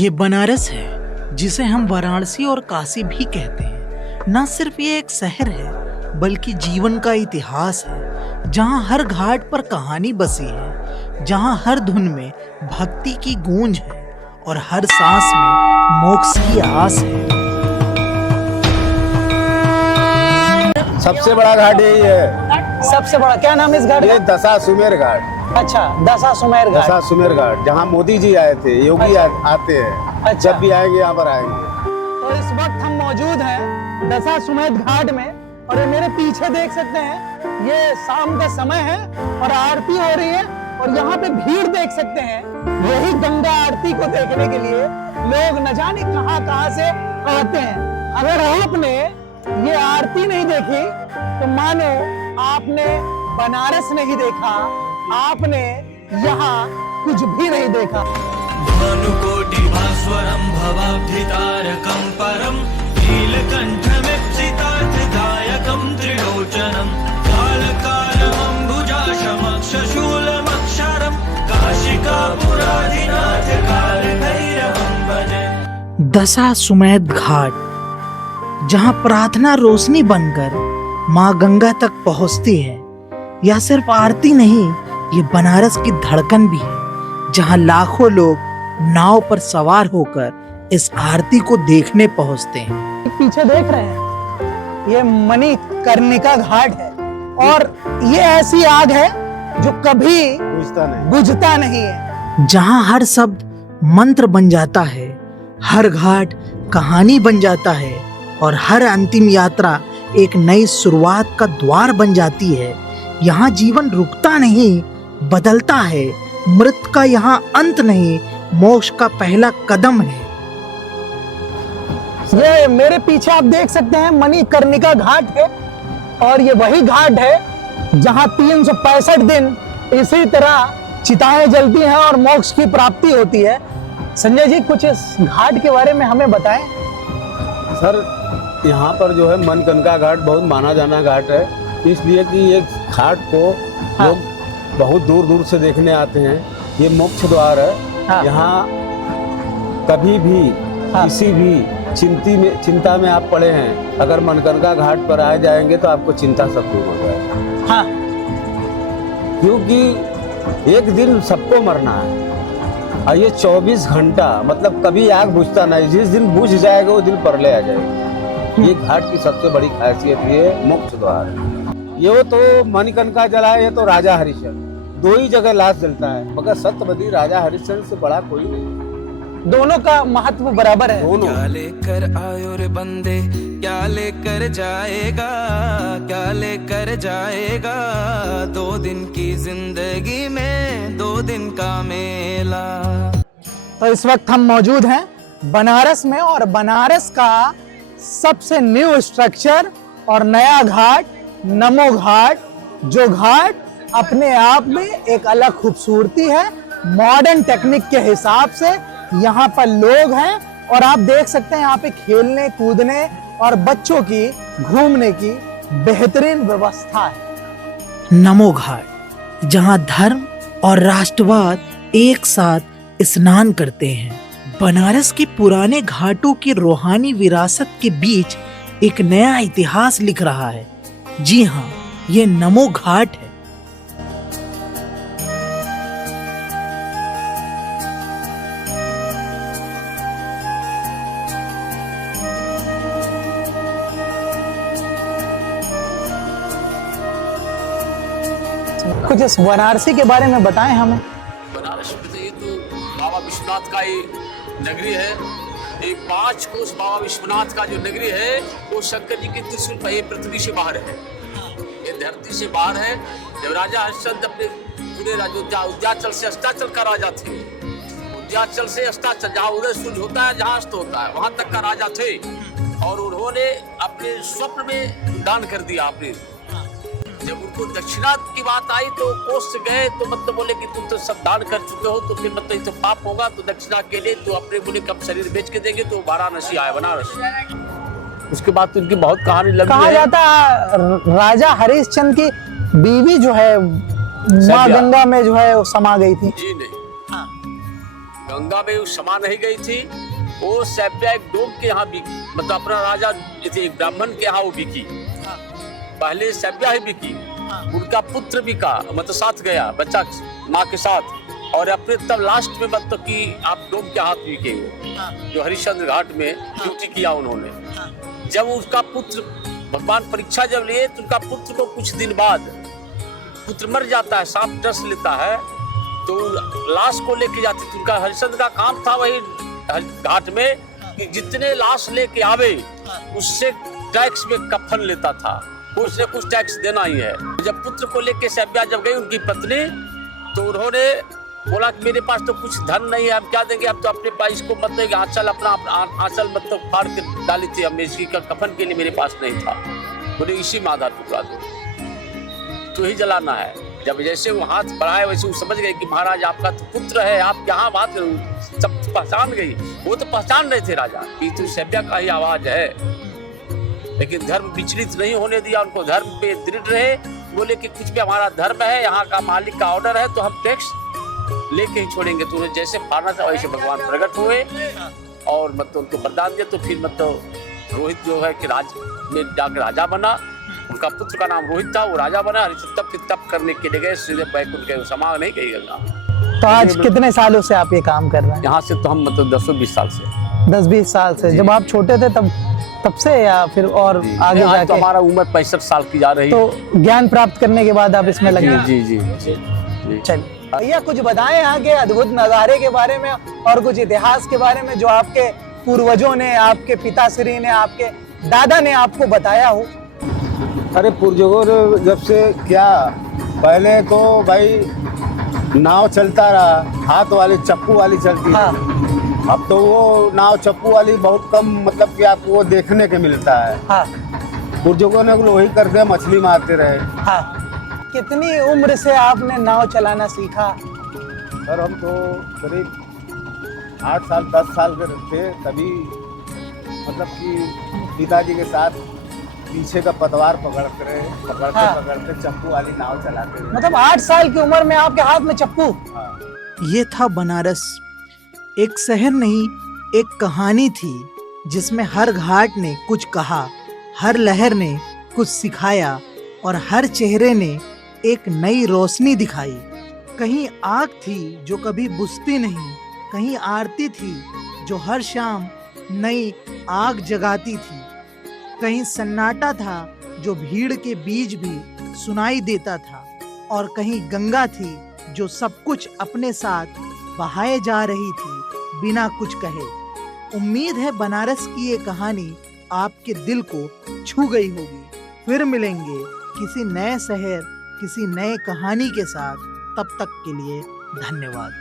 ये बनारस है जिसे हम वाराणसी और काशी भी कहते हैं। न सिर्फ ये एक शहर है बल्कि जीवन का इतिहास है, जहाँ हर घाट पर कहानी बसी है, जहाँ हर धुन में भक्ति की गूंज है और हर सांस में मोक्ष की आस है। सबसे बड़ा घाट यही है। सबसे बड़ा क्या नाम है इस घाट ये का? दशाश्वमेध घाट। अच्छा, दशाश्वमेध घाट। दशाश्वमेध घाट जहाँ मोदी जी आए थे, योगी आते हैं। अच्छा। जब भी आएंगे यहाँ पर आएंगे। तो इस वक्त हम मौजूद हैं दशाश्वमेध घाट में और ये मेरे पीछे देख सकते हैं, ये शाम का समय है और आरती हो रही है और यहाँ पे भीड़ देख सकते हैं। यही गंगा आरती को देखने के लिए लोग न जाने कहाँ से आते हैं। अगर आपने ये आरती नहीं देखी तो मानो आपने बनारस नहीं देखा, आपने यहाँ कुछ भी नहीं देखा। भानुकोटि भास्वरं भवाब्धितारकं परं नीलकण्ठमिप्सितार्थदायकं त्रिलोचनं कालकालमम्बुजाशमक्षशूलमक्षरं काशिकापुराधिनाथ कालभैरवं भजे। दशाश्वमेध घाट, जहाँ प्रार्थना रोशनी बनकर माँ गंगा तक पहुँचती है। यह सिर्फ आरती नहीं, ये बनारस की धड़कन भी है, जहाँ लाखों लोग नाव पर सवार होकर इस आरती को देखने पहुँचते हैं। पीछे देख रहे हैं, ये मणिकर्णिका घाट है और ये ऐसी आग है जो कभी बुझता नहीं है। जहाँ हर शब्द मंत्र बन जाता है, हर घाट कहानी बन जाता है और हर अंतिम यात्रा एक नई शुरुआत का द्वार बन जाती है। यहाँ जीवन रुकता नहीं, बदलता है। मृत्यु का यहाँ अंत नहीं, मोक्ष का पहला कदम है। ये मेरे पीछे आप देख सकते हैं मणिकर्णिका घाट है और ये वही घाट है जहाँ 365 दिन इसी तरह चिताएं जलती हैं और मोक्ष की प्राप्ति होती है। संजय जी, कुछ इस घाट के बारे में हमें बताएं। सर, यहाँ पर जो है मणिकर्णिका घाट बहुत माना जाना घाट है, इसलिए कि ये घाट को लोग बहुत दूर दूर से देखने आते हैं। ये मोक्ष द्वार है। यहाँ कभी भी किसी भी चिंता में आप पड़े हैं, अगर मणिकर्णिका घाट पर आ जाएंगे तो आपको चिंता सब दूर हो जाएगी। हाँ, क्योंकि एक दिन सबको मरना है और ये 24 घंटा, मतलब कभी आग बुझता नहीं। जिस दिन बुझ जाएगा वो दिन परले आ जाएगी। ये घाट की सबसे बड़ी खासियत ये मोक्ष द्वार है। ये तो मणिकर्णिका जला है, ये तो राजा हरिश्चंद्र, दो ही जगह लाश जलता है, मगर सत्यवती राजा हरिश्चंद्र से बड़ा कोई नहीं। दोनों का महत्व बराबर है। दोनों। क्या लेकर आयो रे बंदे, क्या लेकर जाएगा, क्या लेकर जाएगा, 2 दिन की जिंदगी में 2 दिन का मेला। तो इस वक्त हम मौजूद हैं बनारस में और बनारस का सबसे न्यू स्ट्रक्चर और नया घाट नमो घाट, जो घाट अपने आप में एक अलग खूबसूरती है। मॉडर्न टेक्निक के हिसाब से यहाँ पर लोग हैं और आप देख सकते हैं यहाँ पे खेलने कूदने और बच्चों की घूमने की बेहतरीन व्यवस्था है। नमो घाट, जहाँ धर्म और राष्ट्रवाद एक साथ स्नान करते हैं। बनारस के पुराने घाटों की रूहानी विरासत के बीच एक नया इतिहास लिख रहा है। जी हाँ, ये नमो घाट है। कुछ इस वाराणसी के बारे में बताएं हमें। बनारस में ये तो बाबा विश्वनाथ का ये नगरी है। ये 5 कोस बाबा विश्वनाथ का जो नगरी है वो शंकर जी के त्रिशूल पर, ये पृथ्वी से बाहर है, ये धरती से बाहर है। जब राजा हरिश्चंद्र अपने पूरे उद्याचल से अस्ताचल का राजा थे, उद्याचल से अस्ताचल, जहाँ उदय सूर्य होता है, जहाँ अस्त होता है, वहां तक का राजा थे और उन्होंने अपने स्वप्न में दान कर दिया। आपने जब उनको दक्षिणा की बात आई तो कोस से गए तो मतलब बोले कि तुम तो सब दान कर चुके हो, तो फिर मतलब तो पाप होगा, तो दक्षिणा के लिए तो अपने बोले कब शरीर बेच के देंगे, तो वाराणसी आए, बनारस। उसके बाद तो उनकी बहुत कहानी लगी। कहा जाता है राजा हरिश्चंद्र की बीवी जो है माँ गंगा में जो है वो समा गई थी। जी नहीं, गंगा में समा नहीं गई थी, वो सैप्या एक डोम के यहाँ बिकी, मतलब अपना राजा थे एक ब्राह्मण के यहाँ वो बिकी। पहले सैप्या ही बिकी, उनका पुत्र बिका, मतलब साथ गया बच्चा माँ के साथ, और अपने तब लास्ट में मतलब कि आप डोम के हाथ बिके जो हरिश्चंद्र घाट में ड्यूटी किया उन्होंने। जब उसका पुत्र भगवान परीक्षा जब लिए तो उनका पुत्र को कुछ दिन बाद पुत्र मर जाता है, सांप डस लेता है, तो लाश को लेके जाते। उनका हरिश्चंद्र का काम था वही घाट में कि जितने लाश लेके आवे उससे टैक्स में कफन लेता था, कुछ न कुछ टैक्स देना ही है। जब पुत्र को लेके सैप्या जब गई उनकी पत्नी, तो उन्होंने बोला कि मेरे पास तो कुछ धन नहीं है, हम क्या देंगे, हम तो अपने पास इसको मतलब आंचल अपना आंचल मतलब फाड़ के डाली थी, हम इसकी कफन के लिए मेरे पास नहीं था। बोले इसी में आधा टुकड़ा दो, तो ही जलाना है। जब जैसे वो हाथ बढ़ाए वैसे वो समझ गए कि महाराज आपका तो पुत्र है, आप यहाँ बात करो, सब पहचान गई। वो तो पहचान रहे थे राजा कि तो सैप्या का ही आवाज है, लेकिन धर्म विचलित नहीं होने दिया, उनको धर्म पे दृढ़ रहे। बोले कि कुछ भी हमारा धर्म है, यहाँ का मालिक का ऑर्डर है, तो हम टैक्स लेके ही छोड़ेंगे। तो उन्हें जैसे फाड़ना था वैसे भगवान प्रकट हुए और मतलब उनको वरदान दिया। तो फिर मतलब रोहित जो है कि राज में जाकर राजा बना, उनका पुत्र का नाम रोहित था, वो राजा बना। हरिश्चंद्र फिर तप करने के लिए गए, सीधे बैकुंठ गए, समा नहीं गई गंगा। तो आज कितने सालों से आप ये काम कर रहे हैं? यहाँ से तो हम मतलब 10-20 साल से। 10-20 साल से। जब आप छोटे थे तब से या फिर और आगे जाके? तो हमारा उम्र 65 साल की जा रही है। तो ज्ञान प्राप्त करने के बाद आप इसमें लगे? जी जी जी। चलिए भैया कुछ बताएं यहाँ के अद्भुत नज़ारे के बारे में और कुछ इतिहास के बारे में जो आपके पूर्वजों ने, आपके पिताश्री ने, आपके दादा ने आपको बताया हो। अरे पूर्वजों ने जब से क्या, पहले तो भाई नाव चलता रहा, हाथ वाली चप्पू वाली चलती थी। अब तो वो नाव चप्पू वाली बहुत कम मतलब कि आपको वो देखने के मिलता है। पूर्वजों ने वही करते, मछली मारते रहे। कितनी उम्र से आपने नाव चलाना सीखा? सर हम तो करीब 8 साल 10 साल के थे, तभी मतलब कि पिताजी के साथ पीछे का पतवार पकड़ते चप्पू वाली नाव चलाते रहे। मतलब 8 साल की उम्र में आपके हाथ में चप्पू? ये था बनारस। एक शहर नहीं, एक कहानी थी जिसमें हर घाट ने कुछ कहा, हर लहर ने कुछ सिखाया और हर चेहरे ने एक नई रोशनी दिखाई। कहीं आग थी जो कभी बुझती नहीं, कहीं आरती थी जो हर शाम नई आग जगाती थी, कहीं सन्नाटा था जो भीड़ के बीच भी सुनाई देता था, और कहीं गंगा थी जो सब कुछ अपने साथ बहाए जा रही थी बिना कुछ कहे। उम्मीद है बनारस की ये कहानी आपके दिल को छू गई होगी। फिर मिलेंगे किसी नए शहर, किसी नए कहानी के साथ। तब तक के लिए धन्यवाद।